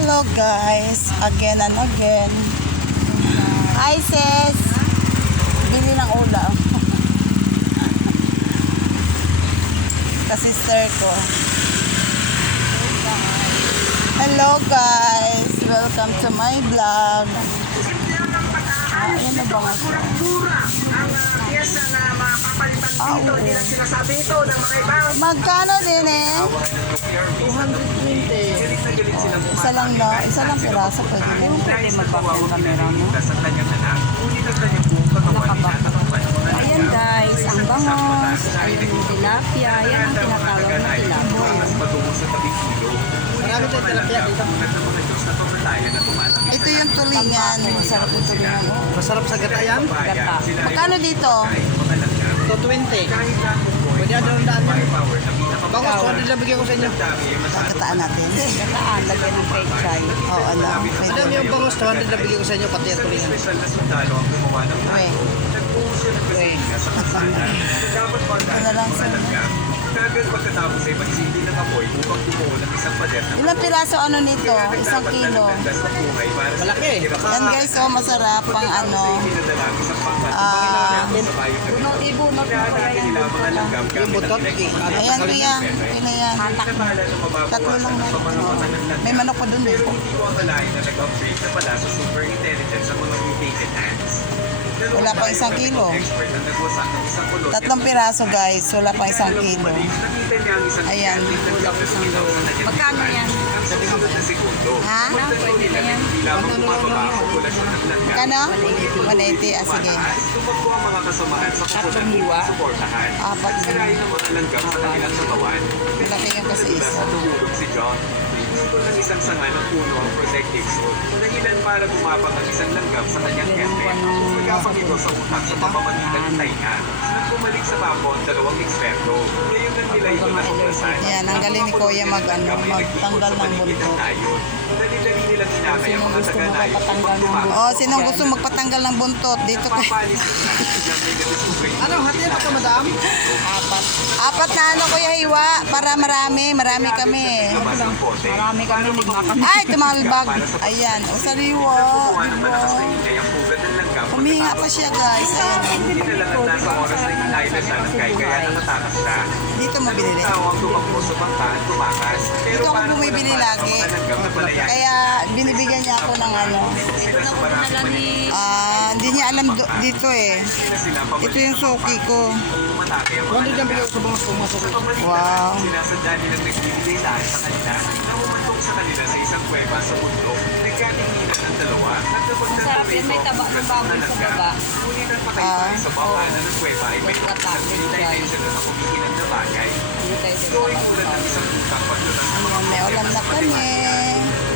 Hello guys, again and again. Hi sis, bili ng ulam. Ka-sister ko. Hello guys, welcome to my vlog. Ayan na ba nga siya? Ang piyesa na mapapalitan dito, hindi na sinasabi ito ng mga ibang Magkano din eh? 220. Isa lang piraso pwede na. Pwede mag-back yung camera mo. Sa kanyang anak, ngunit ang kanyang buong katawan ay natatakpan ng mga Ayan guys, ang bangos, ayan yung tilapia, yan ang tinatawag na tilapia. mas patungo sa tabing ilog. Marami tayong tilapia dito. Ng mga Diyos na tumatayan at tumatangin. Ito yung tulingan. Masarap yung tulingan. Masarap sa gatayan? Gata. Magkano dito? 220. Pwede ano ang daan yan? Bangos, sorry lang bigyan ko sa inyo. Pagkataan natin. Gataan, lagyan ng pechay. Oo, alam. Pwede. Madam, yung bangos, 200 lang bigyan ko sa inyo, pati ang tulingan. Uwe. Ano na lang sa Kagad pagkatapos ay magsilbi ng apoy upang bumuo ng isang pader na ilang piraso ano nito? 1 kilo. Malaki. Yan guys, oh, masarap pang ano. Bunot ibunot mo kaya yan. Yung butot, Ayan kuya. Yun na yan. Tatlo lang na. May manok pa dun eh. na nag-upgrade na pala sa super intelligence sa mga mutated ants. Wala pang 1 kilo. Expert ang nagwasak ng isang kulot. 3 piraso guys. Wala pang 1 kilo. Nakita niya ang isang Ayan. Magkano yan? Sa susunod na segundo. Ha? Pwede na yan. Hindi lamang bumababa ang populasyon ng langgam. Kano? 180. Ah, sige. Tumakbo ang mga kasamahan sa Tatlong pupunan hiwa. suportahan. Apat na. Sirain ng mga langgam sa kanilang katawan. Malaki yung kasi isa. Tumulog si John. Pinutol ng isang sanga ng puno ang protective suit. Dahilan para gumapang ang isang langgam sa kanyang helmet. Magkapang ito sa utak sa pamamagitan ng tainga. Nang bumalik sa kampo ang dalawang eksperto. Ngayon lang nila ito natuklasan. Yan, ang galing ni Kuya magtanggal ng buntot. Dali-dali nilang hinakay ang mga taganay. Oh, sinong gusto magpatanggal ng buntot? Dito kay Ano, hati na ka, madam? apat na ano Kuya Hiwa para marami kami. Marami kami, ligma kami. Ay, tumalbag. Ayan, o sariwa. Diba? Humihinga pa siya guys. Ayan. Nasa oras na hinahila siya ng kaya nakatakas siya. Dito mo binili. Tawang tumakbo sa bangka at tumakas. Dito ako bumibili lagi. Kaya binibigyan niya ako ng ano. Nala ni... Hindi niya alam dito eh. Ito yung suki ko. 200 lang bigyan ko sa bangos kung masarap. Wow. Sinasandaan nilang nagbibigay dahil sa kanila na umantong sa kanila sa isang kuweba sa mundo. Nagkatinginan ng dalawa. Masarap yan, may taba ng baboy sa baba. Ngunit ang pakaibahay sa baba na ng kuweba ay may Magkatapos dimension na kumikinan na bagay. Hindi tayo din Ito ay sa tulad ng bangka. isang utang paglunas ng mga Ayan, may ulam na kami.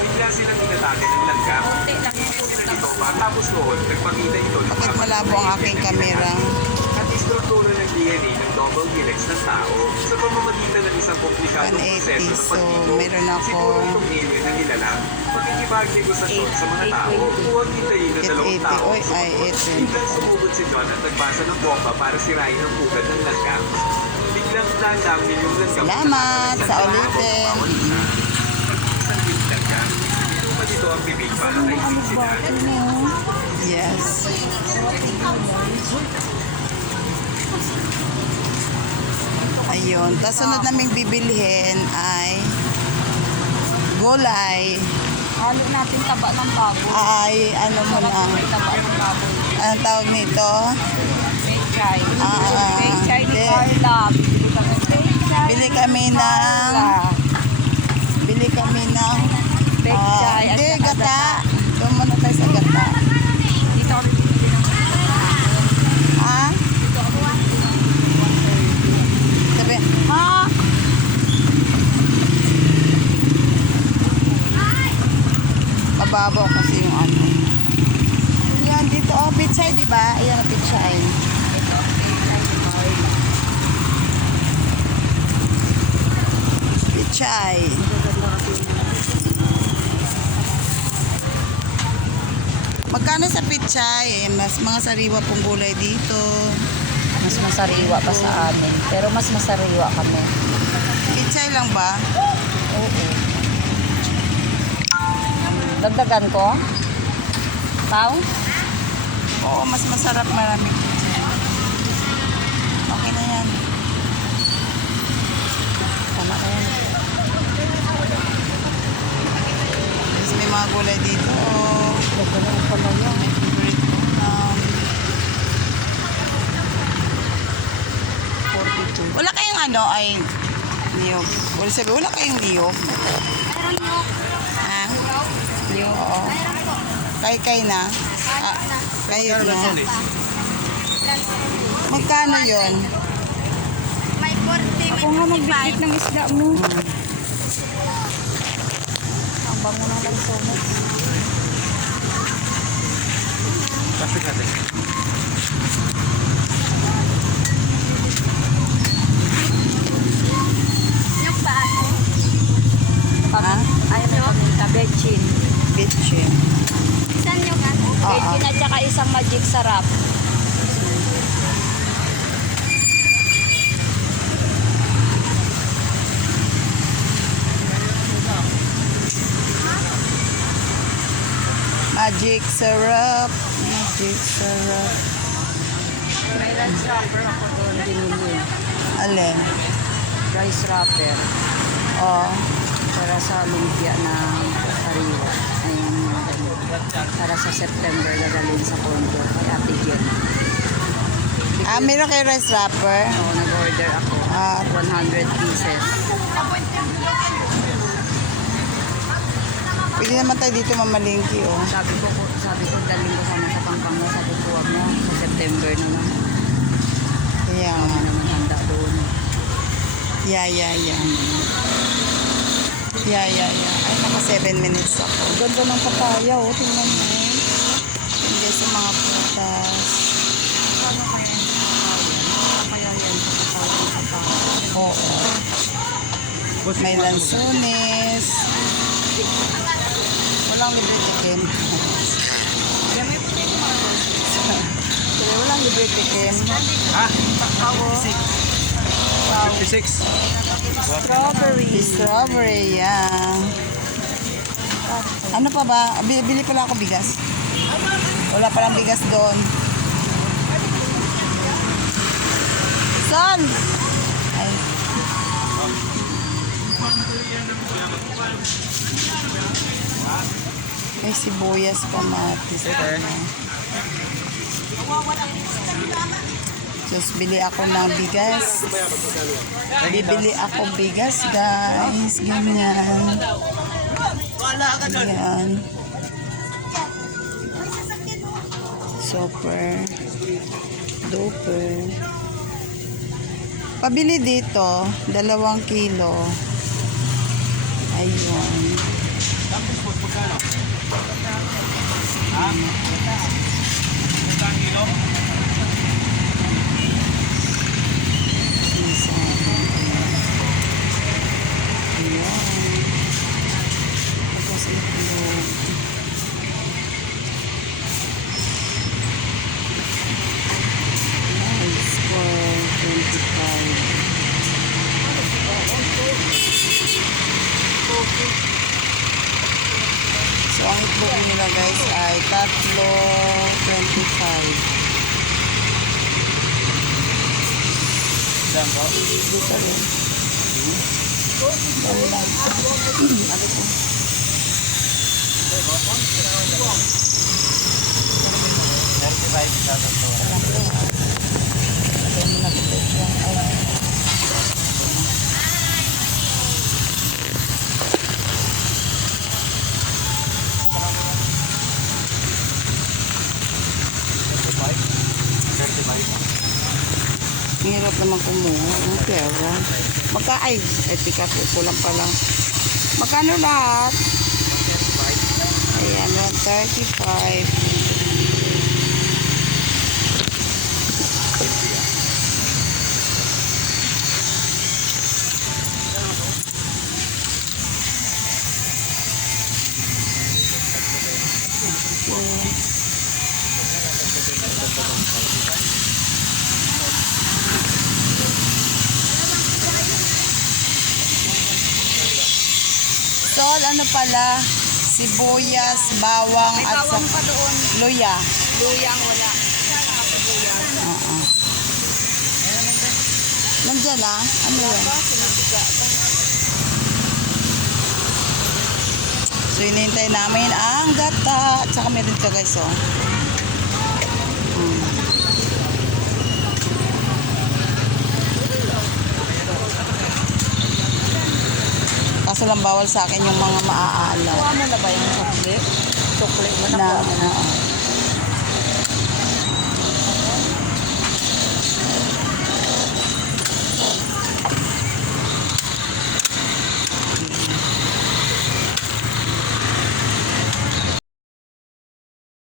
bigla silang inatake ng langgam. Kunti lang yung Sila dito pagkatapos noon, nagpakita ito ng Bakit malabo ang aking kamera? at istruktura ng DNA ng double helix ng tao sa pamamagitan ng isang komplikadong 180. proseso ng So, pagtito. meron ako Siguro itong alien na nilalang pakikipag-negosasyon sa mga tao. Huwag hintayin na dalawang 880. tao. Oy, ay, 820. Biglang sumugod si John at nagbasa ng bomba para sirain ang ugat ng langgam. Biglang landang nilyong langgam. Salamat sa ulitin. Isang big langgam. Pinuma nito ang bibig para kainin sila. Yes. Ayun. Tapos sunod naming bibilhin ay gulay. Halo natin taba ng baboy. Ay, ano mo na. May taba ng baboy. Anong tawag nito? Pechay. Ah, Pechay ni hindi. Carla. Bili kami ng... Bili kami ng... Pechay. Hindi, gata. Doon muna tayo sa gata. Dito ako bibili ng Ha? Sabi, ha? Mababaw kasi yung ano. Yan, dito. Oh, pichay, di ba? Ayan ang pichay. Pichay. Magkano sa pichay? Mas mga sariwa pong gulay dito. Mas masariwa pa sa amin. Pero mas masariwa kami. Pichay lang ba? Oo. Dagdagan ko? Pau? Oo, mas masarap marami. Okay na yan. Tama na yan. Tapos may mga gulay dito. Dagdagan ko na yan. My favorite. 42. Wala kayong ano ay niyog. Wala kayong niyog. Ha? Niyog. Oo. Kay na. Ah, kayo na. Magkano yun? May 40, Ako nga magbitbit ng isda mo. Ang bango ng lansones. Yung ba ako? Ha? Ayaw na paminta. Betchin. Bitchin. Saan yung ano? Betchin at saka isang magic sarap. Magic syrup. Magic syrup. May rice wrapper ako doon binili. Alin? Rice wrapper. Oh. Para sa lumpia ng sariwa. Ayan mga ganun. Para sa September dadalhin sa condo. Kay Ate Jen. Ah, meron kayo rice wrapper? So, nag-order ako. Ah. 100 pieces. Pwede naman tayo dito mamalingki, oh. Sabi ko daling ko sana sa Pampanga. Sabi ko, wag mo. Sa September na lang. Kaya Kami nga. naman handa doon. Yeah. Ay, naka 7 minutes ako. Ganda ng papaya, oh. Tingnan mo. Hindi sa mga prutas. Paano kaya yung papaya? Papaya yan sa papaya. Oo. May lansunis. Walang libre tikim. Walang libre tikim. Ha? 56. Strawberry, yeah. Ano pa ba? Bili pala ako bigas. Wala palang bigas doon. Son! Ay. May sibuyas, kamatis. Just bili ako ng bigas. Bibili ako bigas, guys. Ganyan. Ayan. Super. Duper. Pabili dito, 2 kilo. Ayun. Tapos itlog. Nice for 25. So, ang itlog nila guys ay 3.25. Dito rin. Dami lang. Ano po? Lagay mo na dito siya. Ay. Hirap naman kumuha ng pera. Ay, tika po, kulang pala. Magkano lahat? Ayan, 135. Sol, ano pala? sibuyas, bawang, May at bawang pa doon. luya. Luyang wala. Oo. Nandyan na? Ano yun? So, hinihintay namin ang gata. At saka meron ka guys, oh. Kaso lang bawal sa akin yung mga maaalaw. Kuha mo na ba yung sukli? Sukli mo na Na, kuha mo na. oo.